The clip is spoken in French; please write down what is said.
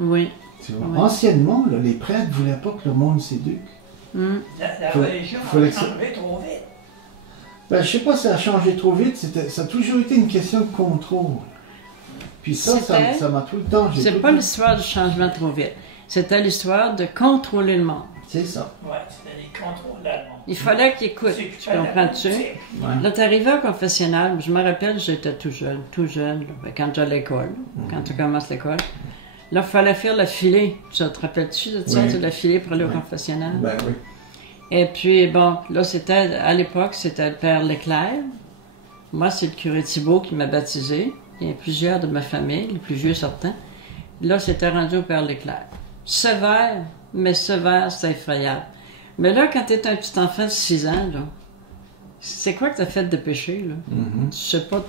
Oui. Tu vois? Oui. Anciennement, là, les prêtres ne voulaient pas que le monde s'éduque. La religion a fallait que ça- changé trop vite. Ben, je sais pas si ça a changé trop vite, ça a toujours été une question de contrôle. Puis ça m'a tout le temps... C'est pas l'histoire du changement trop vite. C'était l'histoire de contrôler le monde. C'est ça. Ouais, c'était des contrôles allemands. Il fallait qu'il écoute. Tu comprends-tu? Ouais. Là, t'arrivais au confessionnal, je me rappelle, j'étais tout jeune, là, quand j'allais à l'école, quand tu commences l'école. Là, il fallait faire la filée. Tu te rappelles-tu de ça, Oui. la filée pour aller au Oui. confessionnal? Ben oui. Et puis, bon, là, à l'époque, c'était le père Leclerc. Moi, c'est le curé Thibault qui m'a baptisé. Il y a plusieurs de ma famille, les plus vieux certains. Là, c'était rendu au père Leclerc. Sévère, mais sévère, c'est effrayable. Mais là, quand t'es un petit enfant de 6 ans, là, c'est quoi que t'as fait de péché, là? Mm-hmm. Tu sais pas,